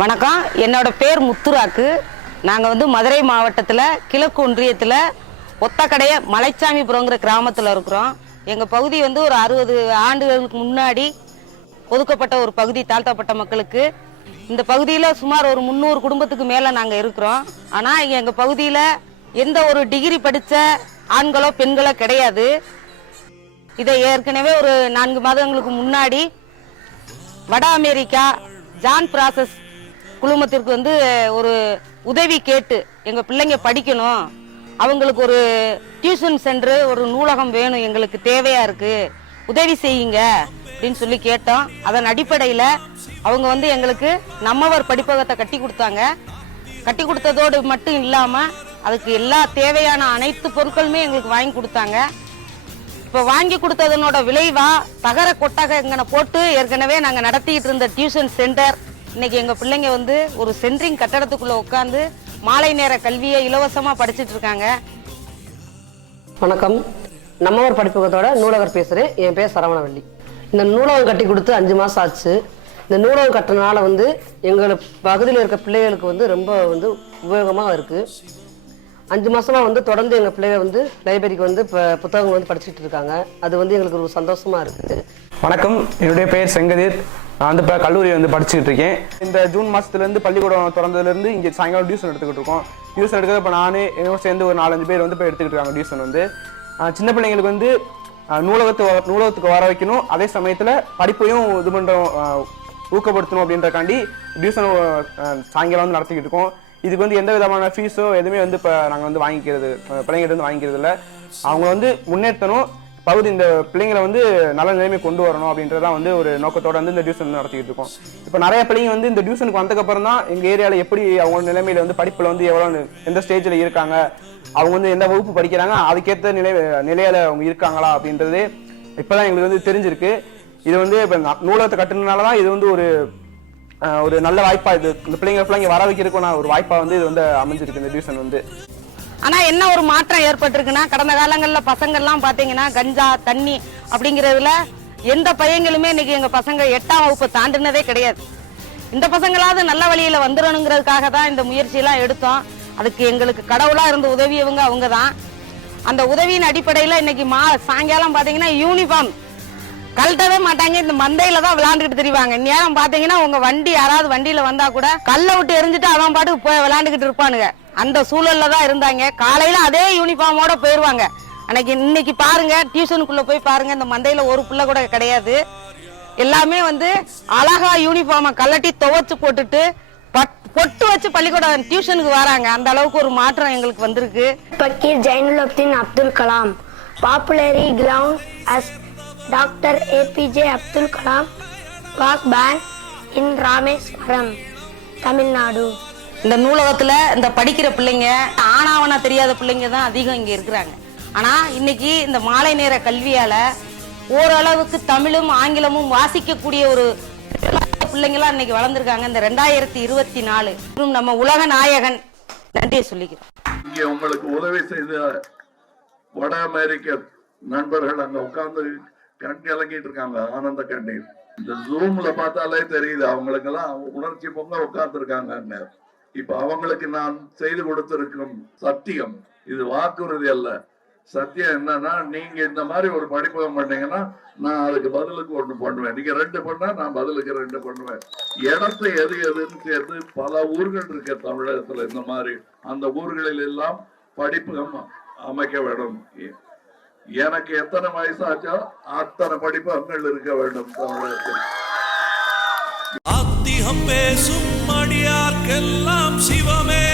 வணக்கம், என்னோட பேர் முத்துராக்கு. நாங்கள் வந்து மதுரை மாவட்டத்தில் கிழக்கு ஒன்றியத்தில் ஒத்தக்கடைய மலைச்சாமிபுரங்கிற கிராமத்தில் இருக்கிறோம். எங்கள் பகுதி வந்து ஒரு 60 ஆண்டுகளுக்கு முன்னாடி ஒதுக்கப்பட்ட ஒரு பகுதி, தாழ்த்தப்பட்ட மக்களுக்கு. இந்த பகுதியில் சுமார் ஒரு 300 குடும்பத்துக்கு மேலே நாங்கள் இருக்கிறோம். ஆனால் எங்கள் பகுதியில் எந்த ஒரு டிகிரி படித்த ஆண்களோ பெண்களோ கிடையாது. இதை ஏற்கனவே ஒரு 4 மாதங்களுக்கு முன்னாடி வட அமெரிக்கா ஜான் பிராசஸ் குழுமத்திற்கு வந்து ஒரு உதவி கேட்டு, எங்கள் பிள்ளைங்க படிக்கணும், அவங்களுக்கு ஒரு டியூஷன் சென்டர், ஒரு நூலகம் வேணும், எங்களுக்கு தேவையாக இருக்குது, உதவி செய்யுங்க அப்படின்னு சொல்லி கேட்டோம். அதன் அடிப்படையில் அவங்க வந்து எங்களுக்கு நம்மவர் படிப்பகத்தை கட்டி கொடுத்தாங்க. கட்டி கொடுத்ததோடு மட்டும் இல்லாமல் அதுக்கு எல்லா தேவையான அனைத்து பொருட்களுமே எங்களுக்கு வாங்கி கொடுத்தாங்க. இப்போ வாங்கி கொடுத்ததனோட விளைவா தகர கொட்டகங்களை போட்டு ஏற்கனவே நாங்கள் நடத்திக்கிட்டு இருந்த டியூஷன் சென்டர் இன்னைக்கு எங்கள் பிள்ளைங்க வந்து ஒரு சென்ட்ரிங் கட்டடத்துக்குள்ளே உட்காந்து மாலை நேர கல்வியை இலவசமாக படிச்சுட்டு இருக்காங்க. வணக்கம், நம்மவர் படிப்பகத்தோட நூலகர் பேசுகிறேன். என் பேர் சரவணவள்ளி. இந்த நூலகம் கட்டி கொடுத்து 5 மாதம் ஆச்சு. இந்த நூலகம் கட்டினால வந்து எங்கள் பகுதியில் இருக்க பிள்ளைகளுக்கு வந்து ரொம்ப வந்து உபயோகமாக இருக்குது. 5 மாதமாக வந்து தொடர்ந்து எங்கள் பிள்ளைகள் வந்து லைப்ரரிக்கு வந்து இப்போ புத்தகம் வந்து படிச்சுட்டு இருக்காங்க. அது வந்து எங்களுக்கு ஒரு சந்தோஷமாக இருக்குது. வணக்கம், என்னுடைய பெயர் செங்கதிர். நான் வந்து இப்போ கல்லூரி வந்து படிச்சுக்கிட்டு இருக்கேன். இந்த ஜூன் மாதத்துலேருந்து பள்ளிக்கூடம் திறந்ததுலேருந்து இங்கே சாயங்காலம் டியூஷன் எடுத்துக்கிட்டு இருக்கோம். டியூஷன் எடுக்கிறது இப்போ நானே என்னோட சேர்ந்து ஒரு 4-5 பேர் வந்து இப்போ எடுத்துக்கிட்டு இருக்காங்க. டியூஷன் வந்து சின்ன பிள்ளைங்களுக்கு வந்து நூலகத்துக்கு வர வைக்கணும், அதே சமயத்தில் படிப்பையும் இது பண்ணுறோம், ஊக்கப்படுத்தணும் அப்படின்றக்காண்டி டியூஷன் சாயங்காலம் வந்து நடத்திக்கிட்டு இருக்கோம். இதுக்கு வந்து எந்த விதமான ஃபீஸோ எதுவுமே வந்து இப்போ நாங்கள் வந்து வாங்கிக்கிறது, பிள்ளைங்கிட்ட வந்து வாங்கிக்கிறது இல்லை. அவங்க வந்து முன்னேற்றணும், பகுதி இந்த பிள்ளைங்களை வந்து நல்ல நிலைமை கொண்டு வரணும் அப்படின்றதான் வந்து ஒரு நோக்கத்தோட வந்து இந்த டியூஷன் நடத்திக்கிட்டு இருக்கோம். இப்போ நிறைய பிள்ளைங்க வந்து இந்த டியூஷனுக்கு வந்ததுக்கப்புறம் தான் எங்கள் ஏரியாவில் எப்படி அவங்க நிலைமையில வந்து படிப்பில் வந்து எவ்வளோ எந்த ஸ்டேஜில் இருக்காங்க, அவங்க வந்து எந்த வகுப்பு படிக்கிறாங்க, அதுக்கேற்ற நிலையில அவங்க இருக்காங்களா அப்படின்றது இப்போதான் எங்களுக்கு வந்து தெரிஞ்சிருக்கு. இது வந்து இப்போ நூலகத்தை கட்டுனதுனால தான் இது வந்து ஒரு நல்ல வாய்ப்பா, இது இந்த பிள்ளைங்க வர வைக்கிறதுக்கான ஒரு வாய்ப்பா வந்து இது வந்து அமைஞ்சிருக்கு இந்த டியூஷன் வந்து. ஆனா என்ன ஒரு மாற்றம் ஏற்பட்டிருக்குன்னா, கடந்த காலங்களில் பசங்கள்லாம் பாத்தீங்கன்னா கஞ்சா தண்ணி அப்படிங்கிறதுல எந்த பையங்களுமே இன்னைக்கு எங்க பசங்க 8ஆம் வகுப்பு தாண்டினதே கிடையாது. இந்த பசங்களாவது நல்ல வழியில வந்துடணுங்கிறதுக்காக தான் இந்த முயற்சியெல்லாம் எடுத்தோம். அதுக்கு எங்களுக்கு கடவுளா இருந்த உதவியவங்க அவங்க தான். அந்த உதவியின் அடிப்படையில் இன்னைக்கு சாயங்காலம் பாத்தீங்கன்னா யூனிஃபார்ம் கழட்டவே மாட்டாங்க, இந்த மந்தையில தான் விளையாண்டுக்கிட்டு தெரிவாங்க. நேரம் பாத்தீங்கன்னா உங்க வண்டி யாராவது வண்டியில வந்தா கூட கல்லை விட்டு எரிஞ்சுட்டு அவன் பாட்டுக்கு போய் விளையாண்டுக்கிட்டு இருப்பானுங்க. அந்த சூழல்ல தான் இருந்தாங்க. காலையில அதே யூனிஃபார்மோட போயிருவாங்க. இன்னைக்கு பாருங்க, டியூஷனுக்குள்ள போய் பாருங்க, இந்த மந்தையில ஒரு பிள்ளை கூட கிடையாது. எல்லாமே வந்து அழகா யூனிஃபார்மை கலட்டி துவைச்சு போட்டுட்டு பொட்டு வச்சு பள்ளிக்கூடம் டியூஷனுக்கு வராங்க. அந்த அளவுக்கு ஒரு மாற்றம் எங்களுக்கு வந்திருக்கு. பக்கீர் ஜைனுலப்தீன் அப்துல் கலாம், பாப்புலரி கிரவுண்ட் as doctor APJ Abdul Kalam was born in Rameswaram, Tamil Nadu. இந்த நூலகத்துல இந்த படிக்கிற பிள்ளைங்க, ஆனாவனா தெரியாத பிள்ளைங்க தான் அதிகம் இங்க இருக்கிறாங்க. ஆனா இன்னைக்கு இந்த மாலை நேர கல்வியால ஓரளவுக்கு தமிழும் ஆங்கிலமும் வாசிக்கக்கூடிய ஒரு பிள்ளைங்களா இன்னைக்கு வளர்ந்துருக்காங்க. இந்த 2024 நம்ம உலக நாயகன் நன்றியை சொல்லிக்கிறோம். இங்கே உங்களுக்கு உதவி செய்த வட அமெரிக்க நண்பர்கள் அங்க உட்கார்ந்து கண் கலங்கிட்டு இருக்காங்க, ஆனந்த கண்ணீர். இந்த ஜூம்ல பார்த்தாலே தெரியுது அவங்களுக்கு எல்லாம் உணர்ச்சி பொங்க உட்கார்ந்து இருக்காங்க. இப்ப அவங்களுக்கு நான் செய்து கொடுத்திருக்கும் சத்தியம், இது வாக்குறுதி அல்ல, சத்தியம் என்னன்னா, நீங்க இந்த மாதிரி ஒரு படிப்பகம் பண்ணீங்கன்னா நான் அதுக்கு பதிலுக்கு 1 பண்ணுவேன். நீங்க 2 பண்ணா நான் பதிலுக்கு 2 பண்ணுவேன். இடத்தை எதுன்னு சேர்த்து பல ஊர்கள் இருக்க தமிழகத்துல இந்த மாதிரி, அந்த ஊர்களில் எல்லாம் படிப்பகம் அமைக்க வேண்டும். எனக்கு எத்தனை வயசாச்சோ அத்தனை படிப்பகங்கள் இருக்க வேண்டும் தமிழகத்தில். பேசும் அடியார்க்கெல்லாம் சிவமே